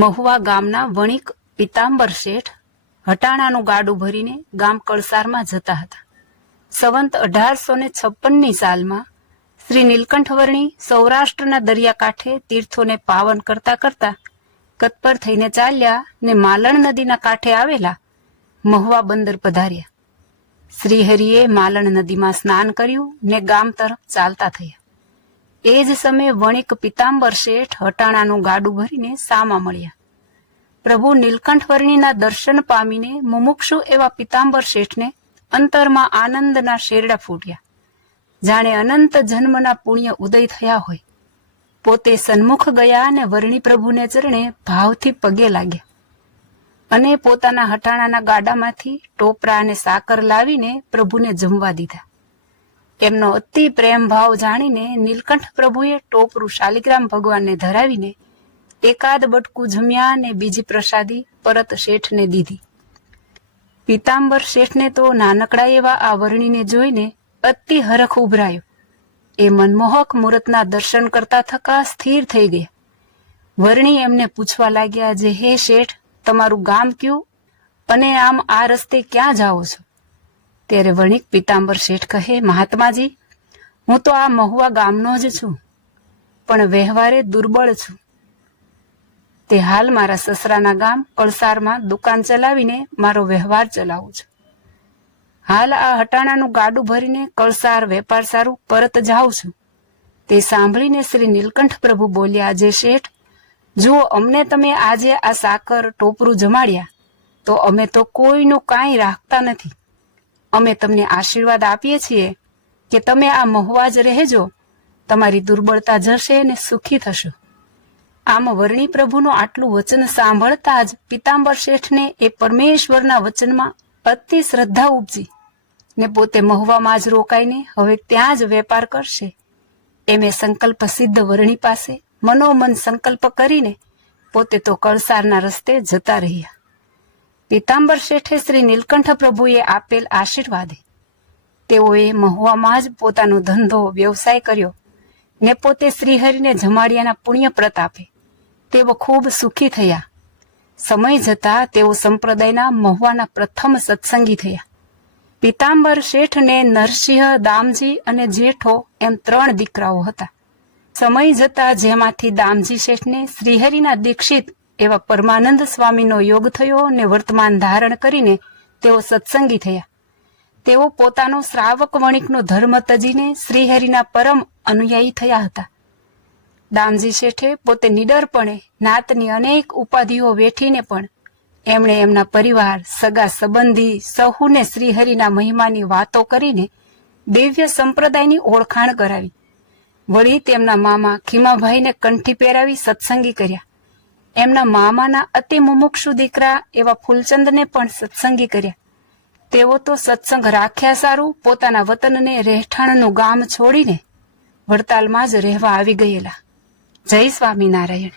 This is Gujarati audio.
મહુવા ગામના વણિક પિતાંબર શેઠ હટાણાનું ગાડું ભરીને ગામ કળસારમાં જતા હતા. સંવંત 1856ની સાલમાં શ્રી નીલકંઠવર્ણી સૌરાષ્ટ્રના દરિયાકાંઠે તીર્થોને પાવન કરતા કરતા કતપર થઈને ચાલ્યા ને માલણ નદીના કાંઠે આવેલા મહુવા બંદર પધાર્યા. શ્રીહરિએ માલણ નદીમાં સ્નાન કર્યું ને ગામ તરફ ચાલતા થયા. એ જ સમયે વણિક પિતાંબર શેઠ હટાણાનું ગાડું ભરીને સામા મળ્યા. પ્રભુ નીલકંઠવર્ણીના દર્શન પામીને મુમુક્ષુ એવા પિતાંબર શેઠને અંતરમાં આનંદના શેરડા ફૂટ્યા. જાણે અનંત જન્મના પુણ્ય ઉદય થયા હોય. પોતે સન્મુખ ગયા અને વર્ણી પ્રભુને ચરણે ભાવથી પગે લાગ્યા અને પોતાના હટાણાના ગાડામાંથી ટોપરા અને સાકર લાવીને પ્રભુને જમવા દીધા. એમનો અતિ પ્રેમ ભાવ જાણીને નીલકંઠ પ્રભુએ ટોપરું શાલિગ્રામ ભગવાનને ધરાવીને એકાદ બટકું જમ્યા અને બીજી પ્રસાદી પરત શેઠને દીધી. પિતાંબર શેઠને તો નાનકડા એવા આ વર્ણીને જોઈને અતિ હરખ ઉભરાયો. એ મનમોહક મૂર્તના દર્શન કરતા થકા સ્થિર થઈ ગયા. વર્ણી એમને પૂછવા લાગ્યા, જે હે શેઠ, તમારું ગામ કયું અને આમ આ રસ્તે ક્યાં જાઓ છો? ત્યારે વણિક પિતાંબર શેઠ કહે, મહાત્માજી, હું તો આ મહુવા ગામનો જ છું, પણ વ્યવહારે દુર્બળ છું. તે હાલ મારા સસરાના ગામ કળસારમાં દુકાન ચલાવીને મારો વ્યવહાર ચલાવું છું. હાલ આ હટાણાનું ગાડું ભરીને કળસાર વેપાર સારું પરત જાઉં છું. તે સાંભળીને શ્રી નીલકંઠ પ્રભુ બોલ્યા, જે શેઠ, જુઓ, અમને તમે આજે આ સાકર ટોપરું જમાડ્યા તો અમે તો કોઈનું કાંઈ રાખતા નથી. અમે તમને આશીર્વાદ આપીએ છીએ કે તમે આ મહુવા જ રહેજો, તમારી દુર્બળતા જશે ને સુખી થશો. આમ વર્ણી પ્રભુનું આટલું વચન સાંભળતા જ પિતાંબર શેઠને એ પરમેશ્વરના વચનમાં અતિ શ્રદ્ધા ઉપજી ને પોતે મહુવામાં જ રોકાઈને હવે ત્યાં જ વેપાર કરશે એમે સંકલ્પ સિદ્ધ વર્ણી પાસે મનોમન સંકલ્પ કરીને પોતે તો કળસારના રસ્તે જતા રહ્યા. પિતાંબર શેઠે શ્રી નીલકંઠ પ્રભુએ આપેલ આશીર્વાદે તેઓએ મહુવામાં જ પોતાનો ધંધો વ્યવસાય કર્યો ને પોતે શ્રીહરિને જમાડિયાના પુણ્ય પ્રતાપે તેઓ ખૂબ સુખી થયા. સમય જતા તેઓ સંપ્રદાયના મહુવાના પ્રથમ સત્સંગી થયા. પિતાંબર શેઠને નરસિંહ, દામજી અને જેઠો એમ 3 દીકરાઓ હતા. સમય જતા જેમાંથી દામજી શેઠને શ્રીહરિના દીક્ષિત એવા પરમાનંદ સ્વામીનો યોગ થયો ને વર્તમાન ધારણ કરીને તેઓ સત્સંગી થયા. તેઓ પોતાનો શ્રાવક વણિકનો ધર્મ તજીને શ્રીહરિના પરમ અનુયાયી થયા હતા. દામજી શેઠે પોતે નિડરપણે નાતની અનેક ઉપાધિઓ વેઠીને પણ એમણે એમના પરિવાર, સગા સંબંધી સહુને શ્રીહરિના મહિમાની વાતો કરીને દિવ્ય સંપ્રદાયની ઓળખાણ કરાવી. વળી તેમના મામા ખીમાભાઈને કંઠી પહેરાવી સત્સંગી કર્યા. એમના મામાના અતિ મુમુક્ષુ દીકરા એવા ફૂલચંદને પણ સત્સંગી કર્યા. તેઓ તો સત્સંગ રાખ્યા સારું પોતાના વતનને રહેઠાણનું ગામ છોડીને વડતાલમાં જ રહેવા આવી ગયેલા. જય સ્વામિનારાયણ.